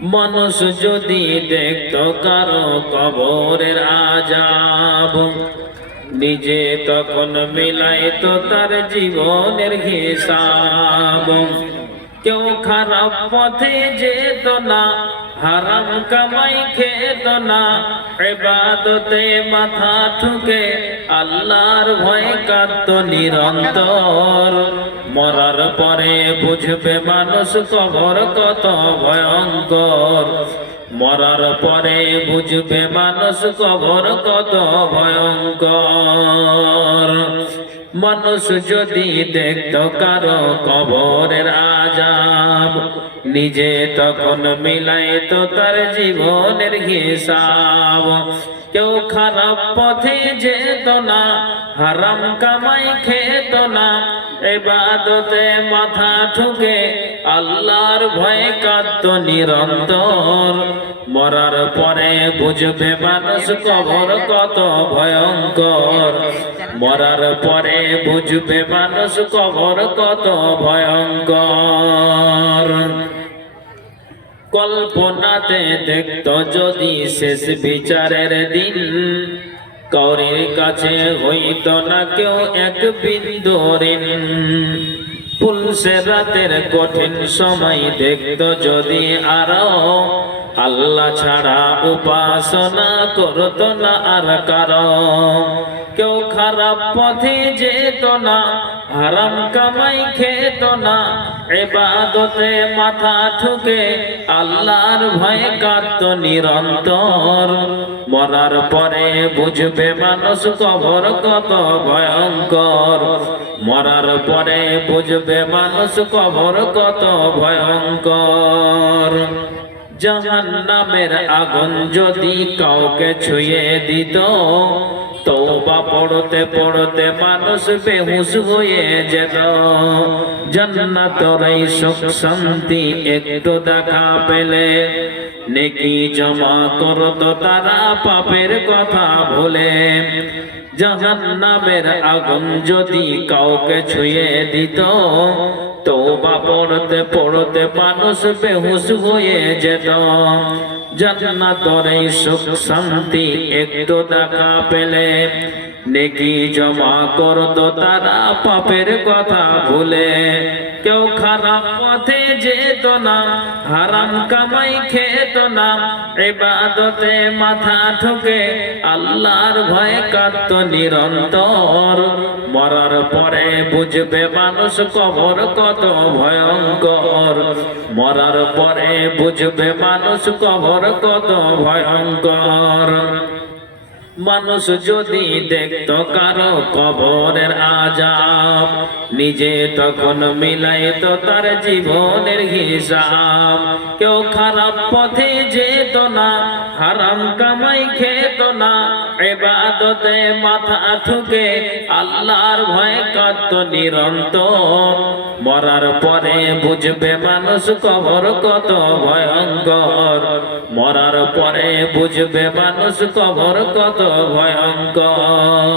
মানুষ যদি দেখতো কারো কবরের আযাব, নিজে তখন মিলাইতো তার জীবনের হিসাব। কেউ খারাপ পথে যেত না, হারাম কামাই খেত না, ইবাদতে মাথা ঠুকে আল্লাহর ভয়ে কাঁদতো নিরন্তর। মরার পরে বুঝবে মানুষ কবর কত ভয়ঙ্কর, মরার পরে বুঝবে মানুষ কবর কত ভয়ঙ্কর। মানুষ যদি দেখতো কারো কবরের আযাব, নিজে তখন মিলাইতো তার জীবনের হিসাব। কেউ খারাপ পথে যেত না, হারাম কামাই খেত না, ইবাদতে মাথা ঠুকে আল্লাহর ভয়ে কাঁদতো নিরন্তর। মরার পরে বুঝবে মানুষ কবর কত ভয়ঙ্কর, মরার পরে বুঝবে মানুষ কবর কত ভয়ঙ্কর। কল্পনাতে দেখতো যদি শেষ বিচারের দিন, কাউরির কাছে হইত না কেউ এক বিন্দু ঋণ। পুলসে রাতের কঠিন সময় দেখতো যদি আরো, আল্লাহ ছাড়া উপাসনা করতো না আর কারো। কেউ খারাপ পথে যেত না, হারাম কামাই খেত না, ইবাদতে মাথা ঠুকে আল্লাহর ভয়ে কাঁদতো নিরন্তর। মরার পরে বুঝবে মানুষ কবর কত ভয়ঙ্কর, মরার পরে বুঝবে মানুষ কবর কত ভয়ঙ্কর। জাহান্নামের আগুন যদি কাউকে ছুঁয়ে দিত, তওবা পড়তে পড়তে মানুষ বেহুশ হয়ে যেত। জান্নাতের এই সুখ শান্তি একটু দেখা পেলে, নেকি জমা করত তারা পাপের কথা ভুলে। জাহান্নামের আগুন যদি কাউকে ছুঁয়ে দিত, তওবা পড়তে পড়তে মানুষ বেহুশ হয়ে যেত। জান্নাতের এই সুখ শান্তি একটু দেখা পেলে, নেকি জমা করত তারা পাপের কথা ভুলে। কেউ খারাপ পথে যেত না, হারাম কামাই খেত না, ইবাদতে মাথা ঠুকে আল্লাহর ভয়ে কাঁদতো নিরন্তর। মরার পরে বুঝবে মানুষ কবর কত ভয়ঙ্কর, মরার পরে বুঝবে মানুষ কবর কত ভয়ঙ্কর। মানুষ যদি দেখতো কারো কবরের আযাব, নিজে তখন মিলাইতো তার জীবনের হিসাব। কেউ খারাপ পথে যেত না, হারাম কামাই খেত না, ইবাদতে মাথা ঠুকে আল্লাহর ভয়ে কাঁদতো নিরন্তর। মরার পরে বুঝবে মানুষ কবর কত ভয়ঙ্কর, মরার পরে বুঝবে মানুষ কবর কত ভয়ঙ্কর।